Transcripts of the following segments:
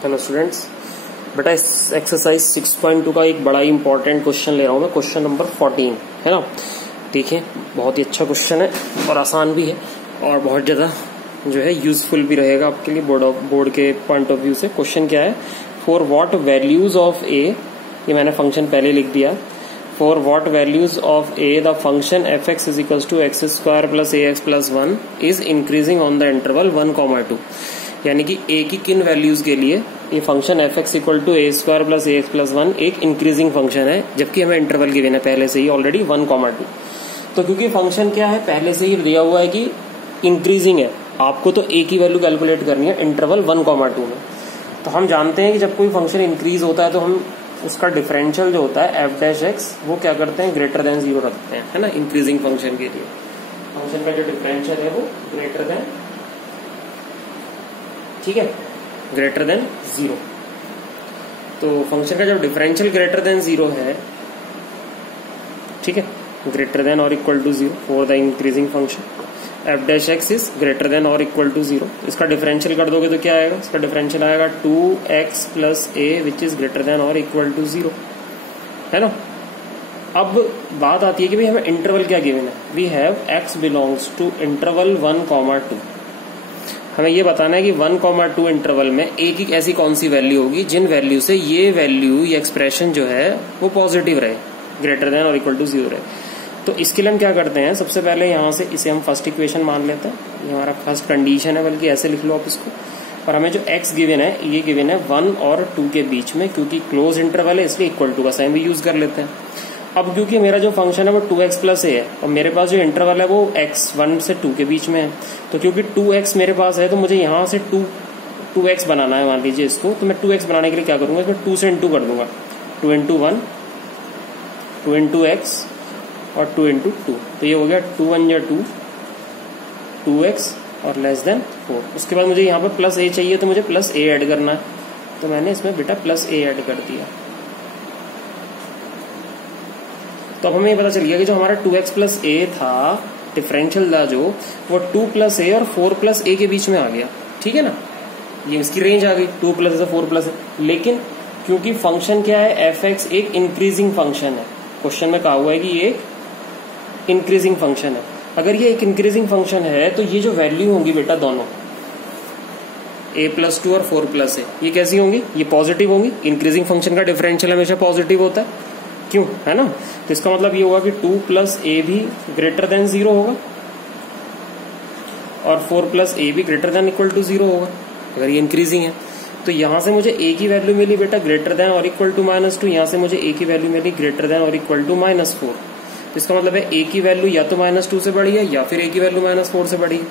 Hello students, बेटा इस exercise 6.2 का एक बड़ा ही इंपॉर्टेंट क्वेश्चन ले रहा हूँ मैं, क्वेश्चन नंबर 14 है ना। देखिए बहुत ही अच्छा क्वेश्चन है और आसान भी है और बहुत ज़्यादा जो है यूजफुल भी रहेगा आपके लिए बोर्ड के पॉइंट ऑफ व्यू से। क्वेश्चन क्या है, for what values of a, ये मैंने फंक्शन पहले लिख दिया। For what values of a the function f x is equals to x square plus a x plus 1 is increasing on the interval 1,2। यानी कि ए की किन वैल्यूज के लिए ये function f x equal to a square plus a x plus 1 एक increasing function है, जबकि हमें इंटरवल गिवन है पहले से ही ऑलरेडी 1,2। तो क्योंकि फंक्शन क्या है पहले से ही दिया हुआ है कि इंक्रीजिंग है, आपको तो ए की वैल्यू कैलकुलेट करनी है इंटरवल 1,2 में। तो हम जानते हैं कि जब कोई फंक्शन इंक्रीज होता है तो हम उसका डिफरेंशियल जो होता है एफ डैश एक्स वो क्या करते हैं, ग्रेटर देन 0 रखते हैं, है ना। इंक्रीजिंग फंक्शन के लिए फंक्शन का जो डिफरेंशियल है वो ग्रेटर देन, ठीक है, ग्रेटर देन 0। तो फंक्शन का जब डिफरेंशियल ग्रेटर देन 0 है, ठीक है, ग्रेटर देन और equal to 0 for the increasing function f dash x is greater than और इक्वल टू 0। इसका डिफरेंशियल कर दोगे तो क्या आएगा, इसका डिफरेंशियल आएगा 2x plus A which is greater than और इक्वल टू 0, है ना। अब बात आती है कि भाई हमें इंटरवल क्या गिवन है, we have x belongs to interval 1,2। हमें ये बताना है कि 1,2 इंटरवल में ए की ऐसी कौन सी वैल्यू होगी जिन वैल्यू से ये वैल्यू, ये एक्सप्रेशन जो है वो पॉजिटिव रहे, ग्रेटर देन और इक्वल टू 0 रहे। तो इसके लिए हम क्या करते हैं, सबसे पहले यहाँ से इसे हम फर्स्ट इक्वेशन मान लेते हैं, ये हमारा फर्स्ट कंडीशन है, बल्कि ऐसे लिख लो आप इसको। और हमें जो x गिवन है ये गिवन है 1 और 2 के बीच में, क्योंकि क्लोज इंटरवल है इसलिए इक्वल टू का साइन भी यूज कर लेते हैं। अब क्योंकि मेरा जो फंक्शन है वो 2x प्लस ए है और मेरे पास जो इंटरवल है वो x 1 से 2 के बीच में है, तो क्योंकि 2x मेरे पास है तो मुझे यहाँ से 2x बनाना है, मान लीजिए इसको। तो मैं 2x बनाने के लिए क्या करूंगा, इसमें 2 से इंटू कर दूंगा, 2 इंटू 1, 2 इंटू एक्स और 2 इंटू 2। तो ये हो गया 2 1 या 2, 2x और लेस देन 4। उसके बाद मुझे यहाँ पे प्लस a चाहिए तो मुझे प्लस a ऐड करना है, तो मैंने इसमें बेटा प्लस a ऐड कर दिया। तो अब हमें ये पता चल गया कि जो हमारा 2x प्लस a था डिफरेंशियल था जो, वो 2 प्लस a और 4 प्लस a के बीच में आ गया, ठीक है ना। ये इसकी रेंज आ गई 2 प्लस से 4 प्लस a। लेकिन क्योंकि फंक्शन क्या है, एफ एक्स एक इंक्रीजिंग फंक्शन है, क्वेश्चन में कहा हुआ है कि ये एक इंक्रीजिंग फंक्शन है। अगर ये एक इंक्रीजिंग फंक्शन है तो ये जो वैल्यू होंगी बेटा दोनों a प्लस 2 और 4 प्लस a, ये कैसी होंगी, ये पॉजिटिव होंगी। इंक्रीजिंग फंक्शन का डिफरेंशियल हमेशा पॉजिटिव होता है, क्यों, है ना। तो इसका मतलब ये होगा कि 2 प्लस ए भी ग्रेटर देन 0 होगा और 4 प्लस ए भी ग्रेटर देन इक्वल टू 0 होगा अगर ये इंक्रीजिंग है। तो यहां से मुझे ए की वैल्यू मिली बेटा ग्रेटर देन और इक्वल टू -2, यहां से मुझे ए की वैल्यू मिली ग्रेटर देन और इक्वल टू -4। तो इसका मतलब है ए की वैल्यू या तो -2 से बड़ी है या फिर ए की वैल्यू -4 से बड़ी है।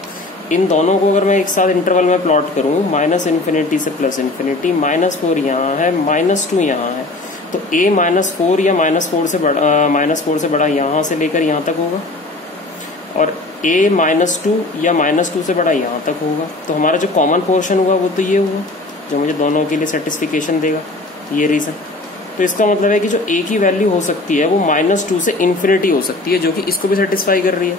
इन दोनों को अगर मैं एक साथ इंटरवल में प्लॉट करूं, -∞ से +∞, -4 यहाँ है, -2 यहाँ है, तो a -4 या -4 से बड़ा यहाँ से लेकर यहाँ तक होगा और a -2 या -2 से बड़ा यहाँ तक होगा। तो हमारा जो कॉमन पोर्शन हुआ वो तो ये हुआ जो मुझे दोनों के लिए सेटिस्फिकेशन देगा, ये रीजन। तो इसका मतलब है कि जो a की वैल्यू हो सकती है वो -2 से इन्फिनिटी हो सकती है, जो कि इसको भी सेटिस्फाई कर रही है।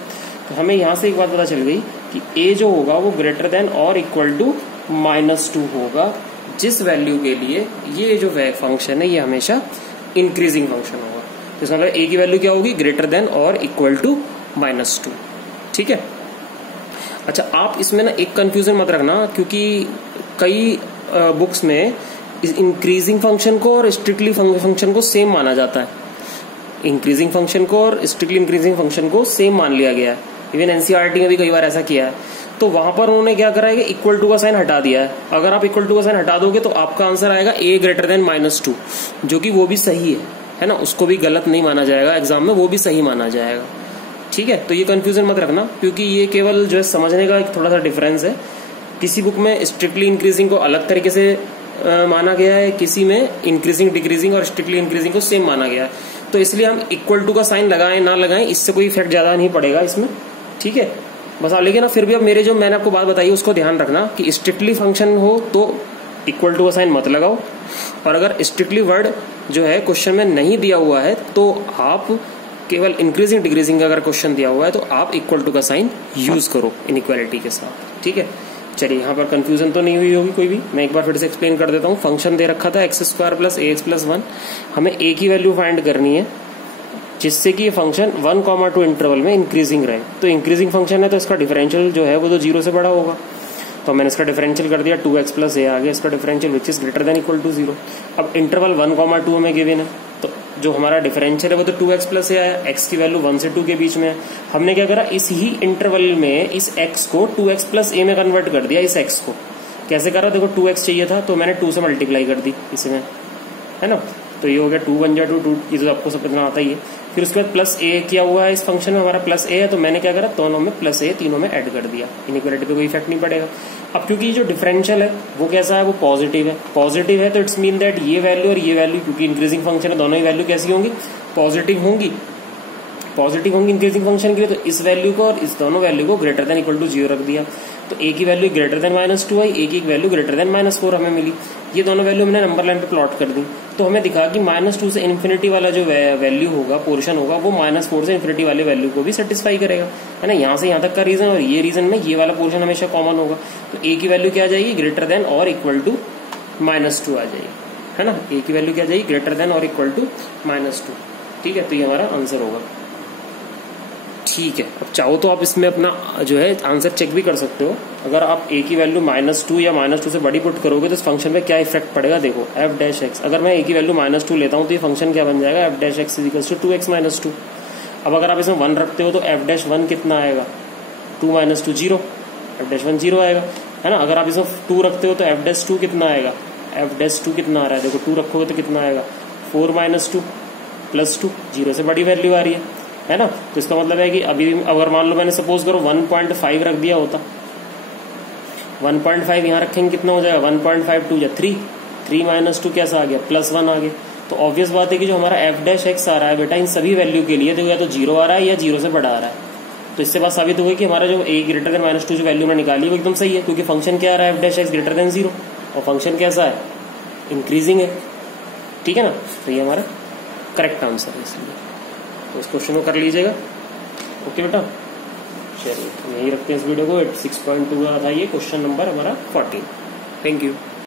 तो हमें यहाँ से एक बात पता चल गई कि a जो होगा वो ग्रेटर देन और इक्वल टू -2 होगा, जिस वैल्यू के लिए ये जो फंक्शन है ये हमेशा इंक्रीजिंग फंक्शन होगा। इसका मतलब a की वैल्यू क्या होगी, ग्रेटर देन और इक्वल टू -2, ठीक है। अच्छा, आप इसमें ना एक कंफ्यूजन मत रखना, क्योंकि कई बुक्स में इंक्रीजिंग फंक्शन को और स्ट्रिक्टली फंक्शन को सेम माना जाता है। इंक्रीजिंग फंक्शन को और स्ट्रिक्टली इंक्रीजिंग फंक्शन को सेम मान लिया गया है, इवन एनसीईआरटी में भी कई बार ऐसा किया है। तो वहां पर उन्होंने क्या करा है कि इक्वल टू का साइन हटा दिया है। अगर आप इक्वल टू का साइन हटा दोगे तो आपका आंसर आएगा a ग्रेटर देन -2, जो कि वो भी सही है ना, उसको भी गलत नहीं माना जाएगा एग्जाम में, वो भी सही माना जाएगा, ठीक है। तो ये कंफ्यूजन मत रखना, क्योंकि ये केवल जो है समझने का एक थोड़ा सा डिफरेंस है। किसी बुक में स्ट्रिक्टली इंक्रीजिंग को अलग तरीके से माना गया है, किसी में इंक्रीजिंग डिक्रीजिंग और स्ट्रिक्टली इंक्रीजिंग को सेम माना गया है। तो इसलिए हम इक्वल टू का साइन लगाएं ना लगाएं, इससे कोई इफेक्ट ज्यादा नहीं पड़ेगा इसमें, ठीक है। बस लेकिन फिर भी अब मेरे जो मैंने आपको बात बताई उसको ध्यान रखना कि स्ट्रिक्टली फंक्शन हो तो इक्वल टू का साइन मत लगाओ, और अगर स्ट्रिक्टली वर्ड जो है क्वेश्चन में नहीं दिया हुआ है तो आप केवल इंक्रीजिंग डिक्रीजिंग का अगर क्वेश्चन दिया हुआ है तो आप इक्वल टू का साइन यूज करो इनइक्वालिटी के साथ, ठीक है। चलिए यहाँ पर कंफ्यूजन तो नहीं हुई होगी कोई भी, मैं एक बार फिर से एक्सप्लेन कर देता हूँ। फंक्शन दे रखा था x square plus a x plus 1, हमें ए की वैल्यू फाइंड करनी है जिससे कि ये फंक्शन 1,2 इंटरवल में इंक्रीजिंग रहे। तो इंक्रीजिंग फंक्शन है तो इसका डिफरेंशियल जो है वो तो 0 से बड़ा होगा, तो मैंने इसका डिफरेंशियल कर दिया 2x प्लस ए आ गया इसका differential which is greater than equal to 0। अब इंटरवल 1,2 में गिवन है, तो जो हमारा डिफरेंशियल है वो तो 2x प्लस ए आया, x की वैल्यू 1 से 2 के बीच में है। हमने क्या करा, इस ही इंटरवल में इस x को 2x प्लस ए में कन्वर्ट कर दिया। इस x को कैसे करा, देखो 2x चाहिए था तो मैंने 2 से मल्टीप्लाई कर दी इसमें, है ना, तो ये हो गया 2 1 जा 2, ये तो आपको समझना आता ही है। फिर उसके बाद प्लस ए किया हुआ है इस फंक्शन में, हमारा प्लस ए है, तो मैंने क्या करा, दोनों में प्लस ए तीनों में ऐड कर दिया, इनइक्वालिटी पे कोई इफेक्ट नहीं पड़ेगा। अब क्योंकि ये जो डिफरेंशियल है वो कैसा है, वो पॉजिटिव है, पॉजिटिव है तो इट्स मीन दैट ये वैल्यू और ये वैल्यू, क्योंकि इंक्रीजिंग फंक्शन है, दोनों ही वैल्यू कैसी होंगी, पॉजिटिव होंगी, पॉजिटिव होंगी इंक्रीजिंग फंक्शन के लिए। तो इस वैल्यू को और इस दोनों वैल्यू को ग्रेटर देन इक्वल टू 0 रख दिया, तो ए की वैल्यू ग्रेटर देन -2 आई, ए की वैल्यू ग्रेटर देन -4 हमें मिली। ये दोनों वैल्यू हमने नंबर लाइन पे प्लॉट कर दी, तो हमें दिखा कि -2 से इन्फिनिटी वाला जो वैल्यू होगा, पोर्शन होगा, वो -4 से इन्फिनिटी वाले वैल्यू को भी सेटिस्फाई करेगा, है ना। यहाँ से यहाँ तक का रीजन, और ये रीजन में ये वाला पोर्शन हमेशा कॉमन होगा, तो ए की वैल्यू क्या आ जाएगी, ग्रेटर देन और इक्वल टू -2 आ जाएगी, है ना। ए की वैल्यू क्या आ जाएगी, ग्रेटर देन और इक्वल टू -2, ठीक है। तो ये हमारा आंसर होगा, ठीक है। अब चाहो तो आप इसमें अपना जो है आंसर चेक भी कर सकते हो। अगर आप ए की वैल्यू -2 या -2 से बड़ी पुट करोगे तो इस फंक्शन पे क्या इफेक्ट पड़ेगा, देखो एफ डैश एक्स, अगर मैं ए की वैल्यू -2 लेता हूं तो ये फंक्शन क्या बन जाएगा, f dash x equal to 2x -2। अब अगर आप इसमें 1 रखते हो तो एफ डैश 1 कितना आएगा, 2 - 2 0, एफ डैश 1 0 आएगा, है ना। अगर आप इसमें 2 रखते हो तो एफ डैश 2 कितना आएगा, एफ डैश 2 कितना आ रहा है, देखो 2 रखोगे तो कितना आएगा, 4 - 2 + 2, 0 से बड़ी वैल्यू आ रही है ना। तो इसका मतलब है कि अभी अगर मान लो मैंने सपोज करो 1.5 रख दिया होता, 1.5 यहाँ रखेंगे कितना हो जाएगा, 1.5 2 3, 3 - 2 कैसा आ गया, +1 आ गया। तो ऑब्वियस बात है कि जो हमारा एफ डैश एक्स आ रहा है बेटा, इन सभी वैल्यू के लिए तो या तो 0 आ रहा है या 0 से बड़ा आ रहा है। तो इससे बात साबित हो गई कि हमारा जो ए ग्रेटर देन -2 जो वैल्यू मैंने निकाली वो एकदम सही है, क्योंकि फंक्शन क्या आ रहा है, F dash x greater than 0, और फंक्शन कैसा है, इंक्रीजिंग है, ठीक है ना। तो ये हमारा करेक्ट आंसर है, इसलिए तो इस क्वेश्चन को कर लीजिएगा। ओके बेटा, चलिए यही रखते हैं इस वीडियो को। 6.2 था ये क्वेश्चन नंबर हमारा 14। Thank you.